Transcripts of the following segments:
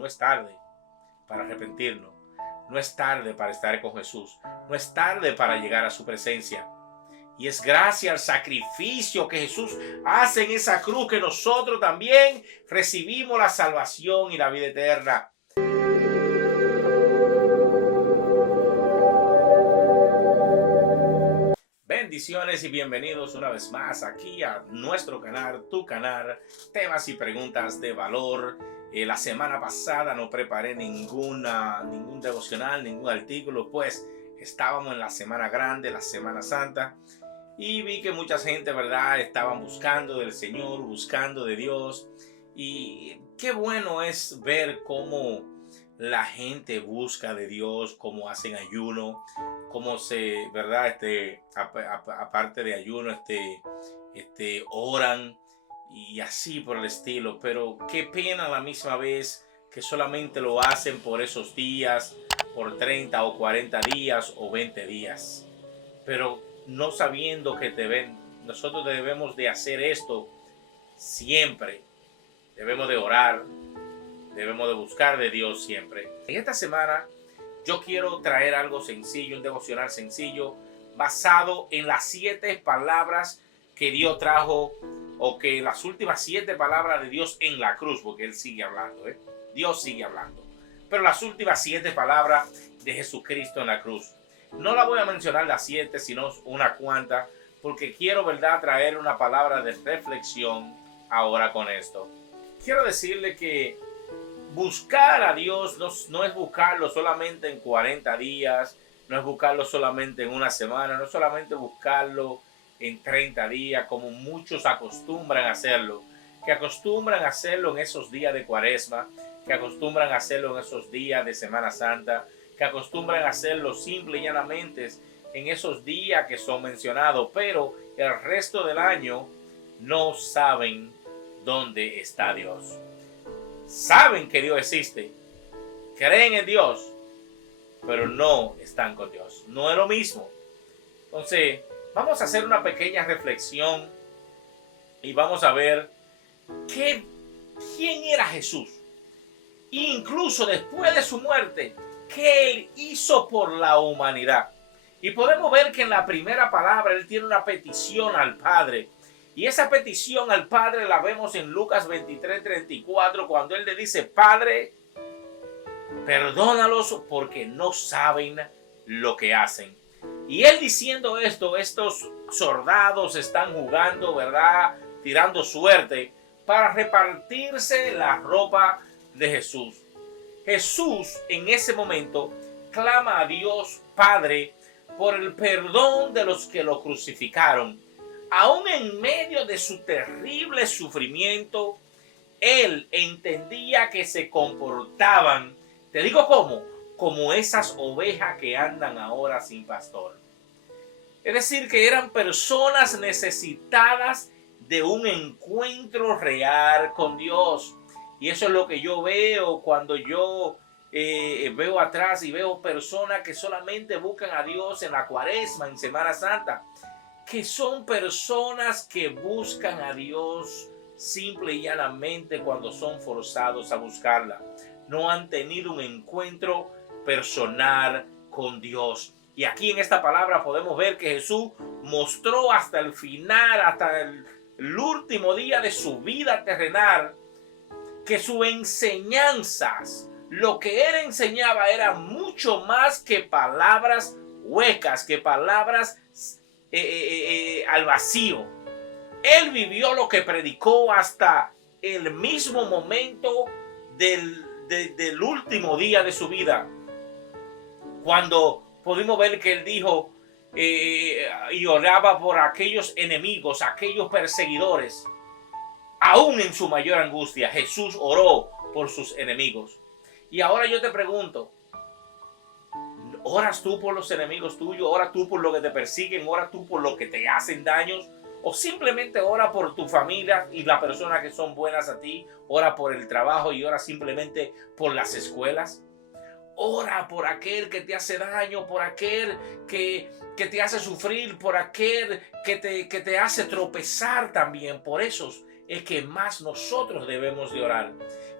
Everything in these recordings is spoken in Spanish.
No es tarde para arrepentirnos. No es tarde para estar con Jesús. No es tarde para llegar a su presencia. Y es gracias al sacrificio que Jesús hace en esa cruz que nosotros también recibimos la salvación y la vida eterna. Bendiciones y bienvenidos una vez más aquí a nuestro canal, tu canal, temas y preguntas de valor. La semana pasada no preparé ningún devocional, ningún artículo, pues estábamos en la Semana Grande, la Semana Santa, y vi que mucha gente, ¿verdad?, estaban buscando del Señor, buscando de Dios. Y qué bueno es ver cómo la gente busca de Dios, cómo hacen ayuno, cómo se, ¿verdad?, aparte de ayuno, oran y así por el estilo. Pero qué pena a la misma vez que solamente lo hacen por esos días, por 30 o 40 días o 20 días. Pero no sabiendo que nosotros debemos de hacer esto siempre. Debemos de orar, debemos de buscar de Dios siempre. En esta semana yo quiero traer algo sencillo, un devocional sencillo, basado en las 7 palabras que Dios trajo, o que las últimas 7 palabras de Dios en la cruz, porque Él sigue hablando, Dios sigue hablando. Pero las últimas 7 palabras de Jesucristo en la cruz. No la voy a mencionar las 7, sino una cuanta, porque quiero, ¿verdad?, traer una palabra de reflexión ahora con esto. Quiero decirle que buscar a Dios no es buscarlo solamente en 40 días, no es buscarlo solamente en una semana, no es solamente buscarlo en 30 días, como muchos acostumbran a hacerlo, que acostumbran a hacerlo en esos días de Cuaresma, que acostumbran a hacerlo en esos días de Semana Santa, que acostumbran a hacerlo simple y llanamente en esos días que son mencionados, pero el resto del año no saben dónde está Dios. Saben que Dios existe, creen en Dios, pero no están con Dios. No es lo mismo. Entonces, vamos a hacer una pequeña reflexión y vamos a ver quién era Jesús. Incluso después de su muerte, qué Él hizo por la humanidad. Y podemos ver que en la primera palabra Él tiene una petición al Padre. Y esa petición al Padre la vemos en Lucas 23:34, cuando Él le dice: Padre, perdónalos porque no saben lo que hacen. Y Él diciendo esto, estos soldados están jugando, ¿verdad?, tirando suerte para repartirse la ropa de Jesús. Jesús en ese momento clama a Dios Padre por el perdón de los que lo crucificaron. Aún en medio de su terrible sufrimiento, Él entendía que se comportaban, te digo cómo, como esas ovejas que andan ahora sin pastor. Es decir, que eran personas necesitadas de un encuentro real con Dios. Y eso es lo que yo veo cuando yo veo atrás y veo personas que solamente buscan a Dios en la Cuaresma, en Semana Santa, que son personas que buscan a Dios simple y llanamente cuando son forzados a buscarla. No han tenido un encuentro personal con Dios. Y aquí en esta palabra podemos ver que Jesús mostró hasta el final, hasta el último día de su vida terrenal, que sus enseñanzas, lo que Él enseñaba, era mucho más que palabras huecas, que palabras al vacío. Él vivió lo que predicó hasta el mismo momento del último día de su vida, cuando pudimos ver que Él dijo y oraba por aquellos enemigos, aquellos perseguidores. Aún en su mayor angustia, Jesús oró por sus enemigos. Y ahora yo te pregunto, ¿oras tú por los enemigos tuyos? ¿Oras tú por lo que te persiguen? ¿Oras tú por lo que te hacen daños? ¿O simplemente ora por tu familia y las personas que son buenas a ti? ¿Ora por el trabajo y ora simplemente por las escuelas? Ora por aquel que te hace daño, por aquel que te hace sufrir, por aquel que te hace tropezar también. Por esos es que más nosotros debemos de orar.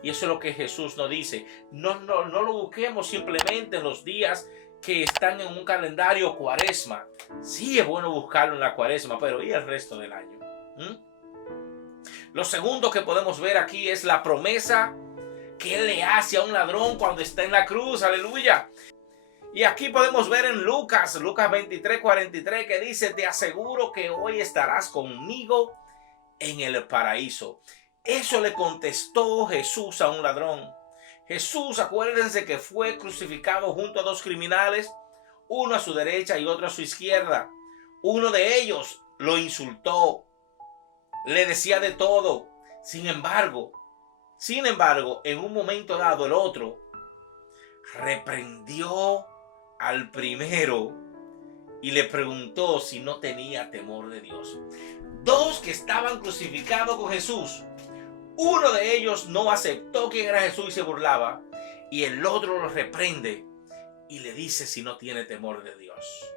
Y eso es lo que Jesús nos dice. No lo busquemos simplemente en los días que están en un calendario cuaresma. Sí es bueno buscarlo en la cuaresma, pero ¿y el resto del año? Lo segundo que podemos ver aquí es la promesa que Él le hace a un ladrón cuando está en la cruz. Aleluya. Y aquí podemos ver en Lucas 23:43 que dice: te aseguro que hoy estarás conmigo en el paraíso. Eso le contestó Jesús a un ladrón. Jesús, acuérdense que fue crucificado junto a dos criminales, uno a su derecha y otro a su izquierda. Uno de ellos lo insultó, le decía de todo. Sin embargo, en un momento dado, el otro reprendió al primero y le preguntó si no tenía temor de Dios. Dos que estaban crucificados con Jesús. Uno de ellos no aceptó quién era Jesús y se burlaba, y el otro lo reprende y le dice si no tiene temor de Dios.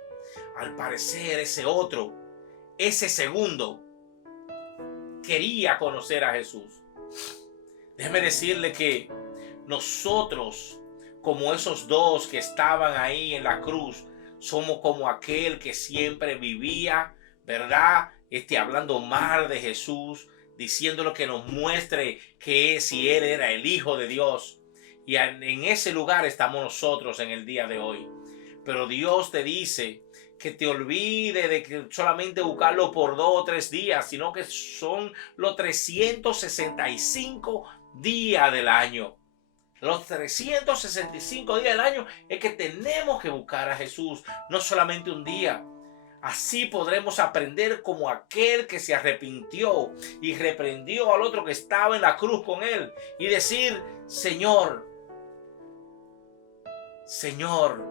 Al parecer ese otro, ese segundo, quería conocer a Jesús. Déjeme decirle que nosotros, como esos dos que estaban ahí en la cruz, somos como aquel que siempre vivía, ¿verdad? Hablando mal de Jesús, diciéndole que nos muestre que si Él era el Hijo de Dios. Y en ese lugar estamos nosotros en el día de hoy. Pero Dios te dice que te olvide de que solamente buscarlo por 2 o 3 días, sino que son los 365 días del año. Los 365 días del año es que tenemos que buscar a Jesús, no solamente un día. Así podremos aprender como aquel que se arrepintió y reprendió al otro que estaba en la cruz con él y decir: Señor, Señor,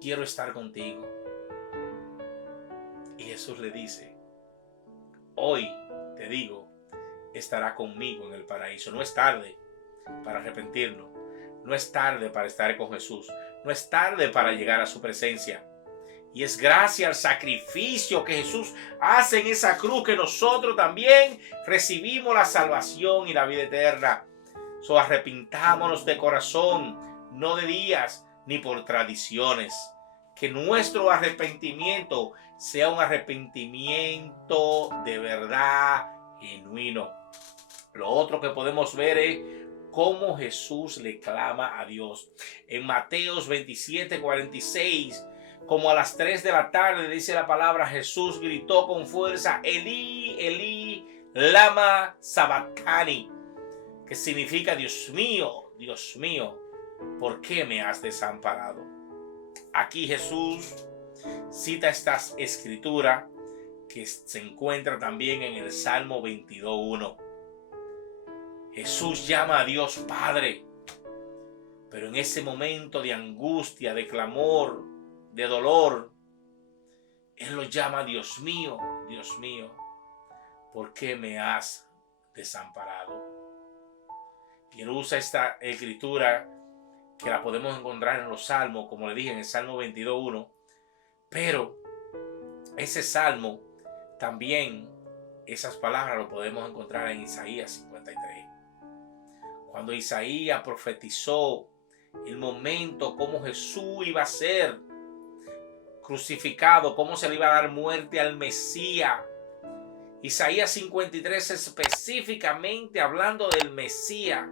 quiero estar contigo. Y Jesús le dice: hoy te digo, estará conmigo en el paraíso. No es tarde para arrepentirnos. No es tarde para estar con Jesús. No es tarde para llegar a su presencia. Y es gracias al sacrificio que Jesús hace en esa cruz que nosotros también recibimos la salvación y la vida eterna. Arrepintámonos de corazón, no de días ni por tradiciones. Que nuestro arrepentimiento sea un arrepentimiento de verdad genuino. Lo otro que podemos ver es cómo Jesús le clama a Dios. En Mateos 27:46, como a las 3 de la tarde, dice la palabra, Jesús gritó con fuerza: Elí, Elí, lama sabactani, que significa: Dios mío, ¿por qué me has desamparado? Aquí Jesús cita esta escritura que se encuentra también en el Salmo 22:1. Jesús llama a Dios Padre, pero en ese momento de angustia, de clamor, de dolor, Él lo llama: Dios mío, ¿por qué me has desamparado? Y Él usa esta escritura que la podemos encontrar en los salmos, como le dije, en el Salmo 22:1, pero ese salmo también, esas palabras lo podemos encontrar en Isaías 53. Cuando Isaías profetizó el momento cómo Jesús iba a ser crucificado, cómo se le iba a dar muerte al Mesías. Isaías 53 específicamente hablando del Mesías.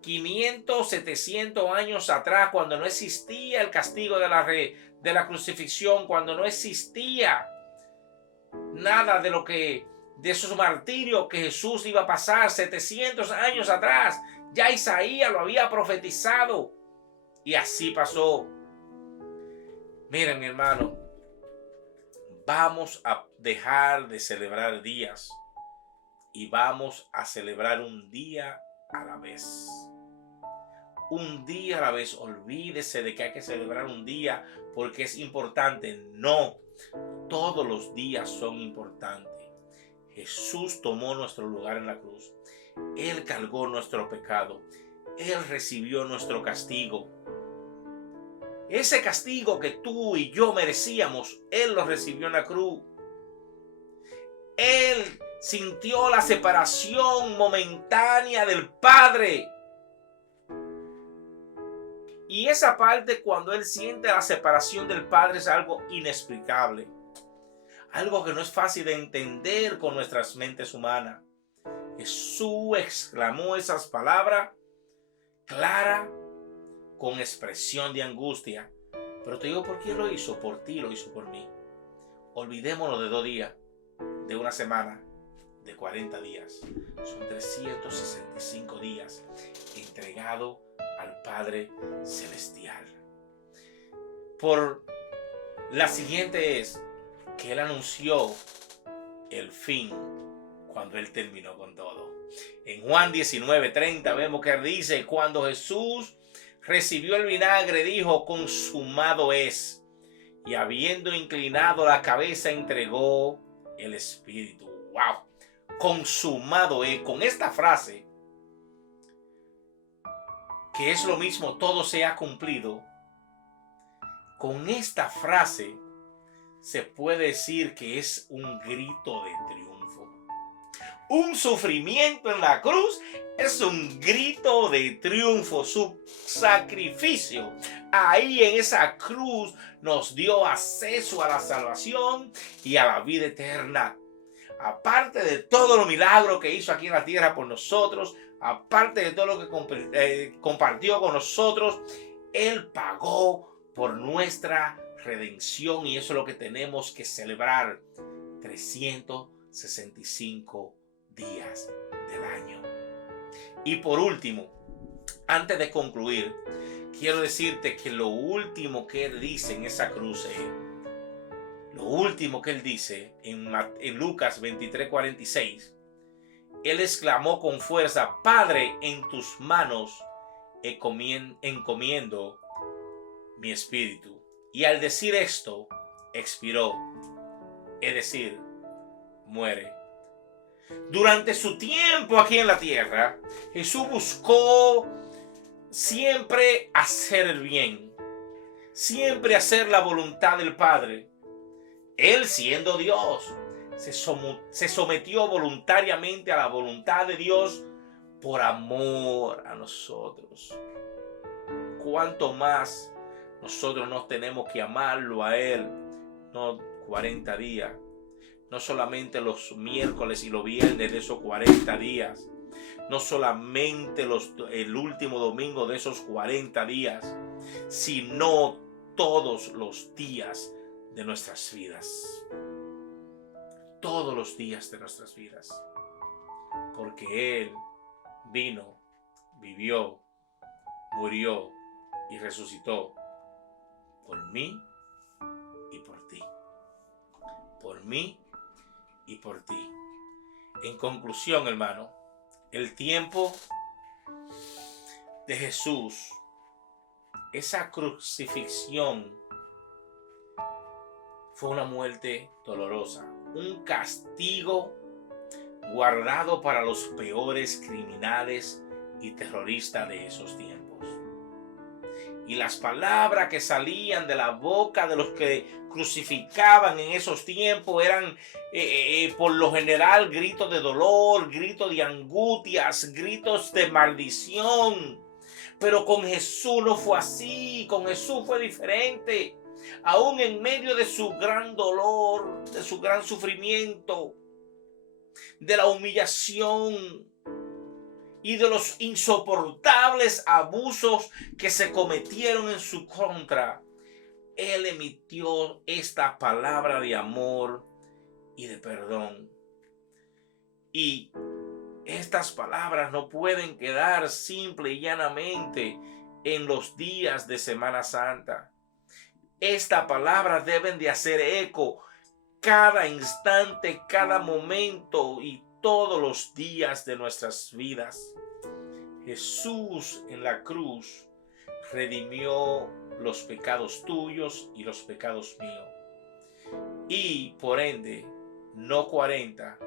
500, 700 años atrás, cuando no existía el castigo de la crucifixión, cuando no existía nada de esos martirios que Jesús iba a pasar 700 años atrás, ya Isaías lo había profetizado y así pasó. Miren, mi hermano, vamos a dejar de celebrar días y vamos a celebrar un día a la vez. Un día a la vez. Olvídese de que hay que celebrar un día porque es importante. No, todos los días son importantes. Jesús tomó nuestro lugar en la cruz. Él cargó nuestro pecado. Él recibió nuestro castigo. Ese castigo que tú y yo merecíamos, Él lo recibió en la cruz. Él sintió la separación momentánea del Padre. Y esa parte, cuando él siente la separación del Padre, es algo inexplicable. Algo que no es fácil de entender con nuestras mentes humanas. Jesús exclamó esas palabras claras, con expresión de angustia. Pero te digo por qué lo hizo. Por ti lo hizo, por mí. Olvidémonos de 2 días, de una semana, de 40 días. Son 365 días entregado al Padre Celestial. Por la siguiente es que él anunció el fin cuando él terminó con todo. En Juan 19:30 vemos que dice: cuando Jesús recibió el vinagre, dijo: consumado es. Y habiendo inclinado la cabeza, entregó el Espíritu. ¡Wow! Consumado es. Con esta frase, que es lo mismo, todo se ha cumplido. Con esta frase se puede decir que es un grito de triunfo. Un sufrimiento en la cruz es un grito de triunfo. Su sacrificio ahí en esa cruz nos dio acceso a la salvación y a la vida eterna. Aparte de todos los milagros que hizo aquí en la tierra por nosotros, aparte de todo lo que compartió con nosotros, Él pagó por nuestra redención, y eso es lo que tenemos que celebrar 365 días del año. Y por último, antes de concluir, quiero decirte que lo último que Él dice en esa cruz lo último que Él dice en Lucas 23:46, Él exclamó con fuerza: Padre, en tus manos encomiendo mi espíritu. Y al decir esto, expiró, es decir, muere. Durante su tiempo aquí en la tierra, Jesús buscó siempre hacer el bien, siempre hacer la voluntad del Padre. Él, siendo Dios, se sometió voluntariamente a la voluntad de Dios por amor a nosotros. ¿Cuánto más nosotros nos tenemos que amarlo a Él? No 40 días, no solamente los miércoles y los viernes de esos 40 días, no solamente el último domingo de esos 40 días, sino todos los días de nuestras vidas. Todos los días de nuestras vidas. Porque Él vino, vivió, murió y resucitó por mí y por ti. Por mí y por ti. En conclusión, hermano, el tiempo de Jesús, esa crucifixión, fue una muerte dolorosa, un castigo guardado para los peores criminales y terroristas de esos tiempos. Y las palabras que salían de la boca de los que crucificaban en esos tiempos eran por lo general gritos de dolor, gritos de angustias, gritos de maldición. Pero con Jesús no fue así, con Jesús fue diferente. Aún en medio de su gran dolor, de su gran sufrimiento, de la humillación y de los insoportables abusos que se cometieron en su contra, Él emitió esta palabra de amor y de perdón. Y estas palabras no pueden quedar simple y llanamente en los días de Semana Santa. Estas palabras deben de hacer eco cada instante, cada momento y todos los días de nuestras vidas. Jesús en la cruz redimió los pecados tuyos y los pecados míos. Y por ende, no 40,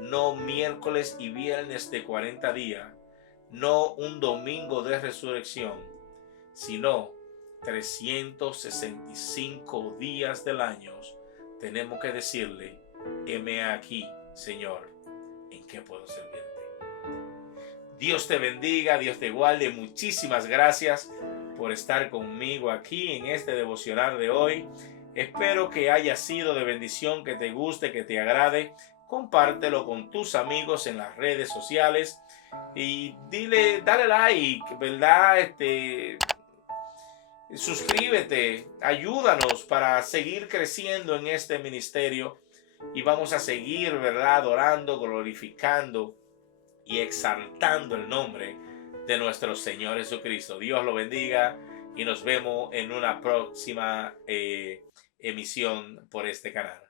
no miércoles y viernes de 40 días, no un domingo de resurrección, sino 365 días del año tenemos que decirle: heme aquí, Señor, ¿En qué puedo servirte? Dios te bendiga, Dios te guarde. Muchísimas gracias por estar conmigo aquí en este devocional de hoy. Espero que haya sido de bendición, que te guste, que te agrade. Compártelo con tus amigos en las redes sociales y dale like, ¿verdad? Suscríbete, ayúdanos para seguir creciendo en este ministerio y vamos a seguir, ¿verdad? Adorando, glorificando y exaltando el nombre de nuestro Señor Jesucristo. Dios lo bendiga y nos vemos en una próxima emisión por este canal.